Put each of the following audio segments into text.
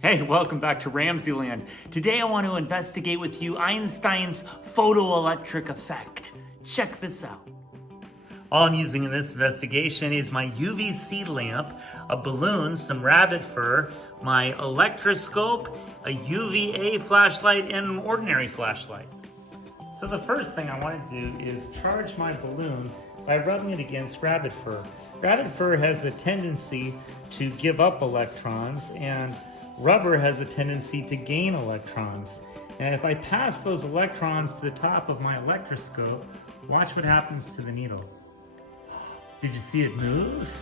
Hey, welcome back to RamZland. Today I want to investigate with you Einstein's photoelectric effect. Check this out. All I'm using in this investigation is my UVC lamp, a balloon, some rabbit fur, my electroscope, a UVA flashlight, and an ordinary flashlight. So the first thing I want to do is charge my balloon by rubbing it against rabbit fur. Rabbit fur has a tendency to give up electrons, and rubber has a tendency to gain electrons. And if I pass those electrons to the top of my electroscope, watch what happens to the needle. Did you see it move?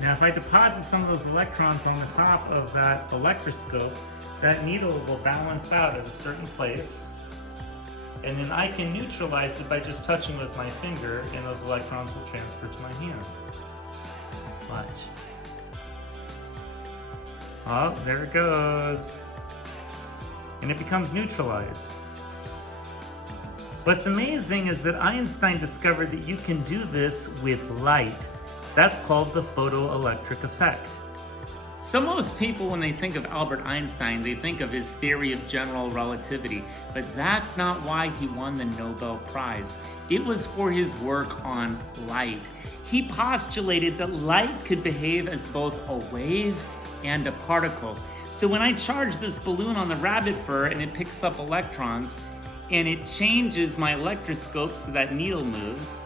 Now if I deposit some of those electrons on the top of that electroscope, that needle will balance out at a certain place, and then I can neutralize it by just touching with my finger, and those electrons will transfer to my hand. Watch. Oh, there it goes. And it becomes neutralized. What's amazing is that Einstein discovered that you can do this with light. That's called the photoelectric effect. So most people, when they think of Albert Einstein, they think of his theory of general relativity, but that's not why he won the Nobel Prize. It was for his work on light. He postulated that light could behave as both a wave and a particle. So when I charge this balloon on the rabbit fur and it picks up electrons and it changes my electroscope so that needle moves,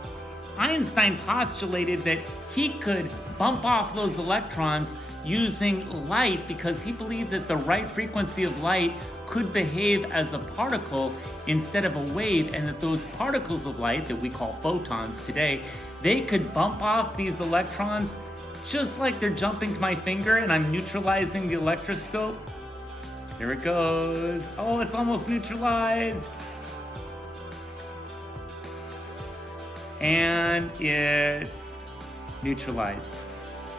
Einstein postulated that he could bump off those electrons using light because he believed that the right frequency of light could behave as a particle instead of a wave, and that those particles of light that we call photons today, they could bump off these electrons just like they're jumping to my finger and I'm neutralizing the electroscope. There it goes. Oh, it's almost neutralized. And it's neutralized.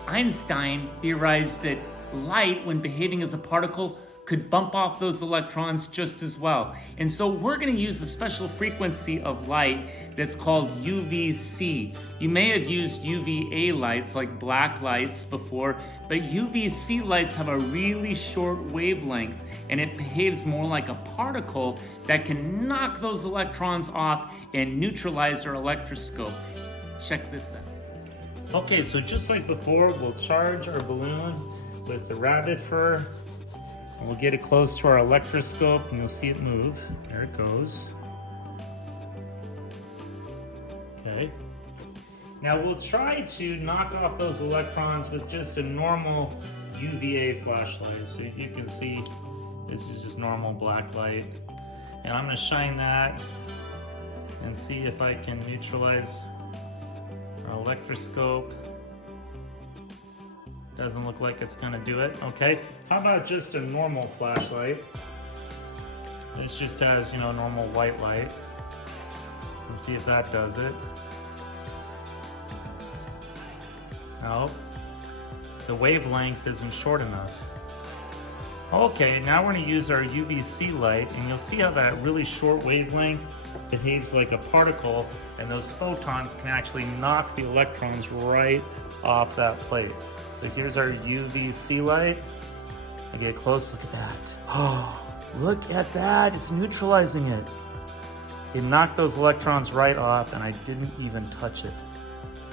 Einstein theorized that light, when behaving as a particle, could bump off those electrons just as well. And so we're going to use a special frequency of light that's called UVC. You may have used UVA lights like black lights before, but UVC lights have a really short wavelength and it behaves more like a particle that can knock those electrons off and neutralize our electroscope. Check this out. Okay, so just like before, we'll charge our balloon with the rabbit fur. And we'll get it close to our electroscope and you'll see it move. There it goes. Okay. Now we'll try to knock off those electrons with just a normal UVA flashlight. So you can see this is just normal black light. And I'm going to shine that and see if I can neutralize our electroscope. Doesn't look like it's gonna do it. Okay, how about just a normal flashlight? This just has, normal white light. Let's see if that does it. Nope. The wavelength isn't short enough. Okay, now we're gonna use our UVC light, and you'll see how that really short wavelength behaves like a particle, and those photons can actually knock the electrons right off that plate. So here's our UVC light. I get a close look at that. Oh, look at that, it's neutralizing it. It knocked those electrons right off and I didn't even touch it.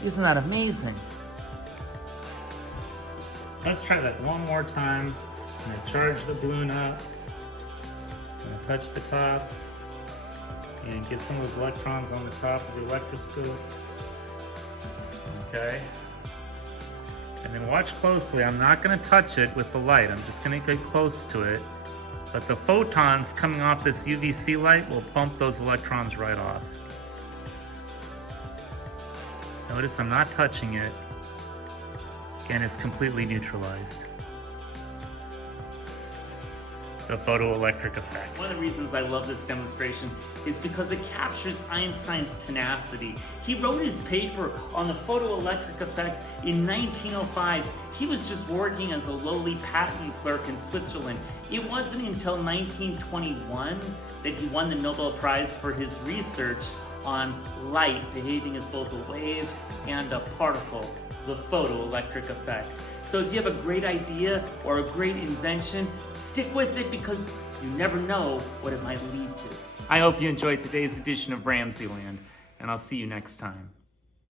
Isn't that amazing? Let's try that one more time. I'm gonna charge the balloon up. I'm gonna touch the top and get some of those electrons on the top of the electroscope. Okay. And then watch closely. I'm not going to touch it with the light. I'm just going to get close to it. But the photons coming off this UVC light will bump those electrons right off. Notice I'm not touching it. And it's completely neutralized. The photoelectric effect. One of the reasons I love this demonstration is because it captures Einstein's tenacity. He wrote his paper on the photoelectric effect in 1905. He was just working as a lowly patent clerk in Switzerland. It wasn't until 1921 that he won the Nobel Prize for his research on light behaving as both a wave and a particle, the photoelectric effect. So if you have a great idea or a great invention, stick with it because you never know what it might lead to. I hope you enjoyed today's edition of RamZland, and I'll see you next time.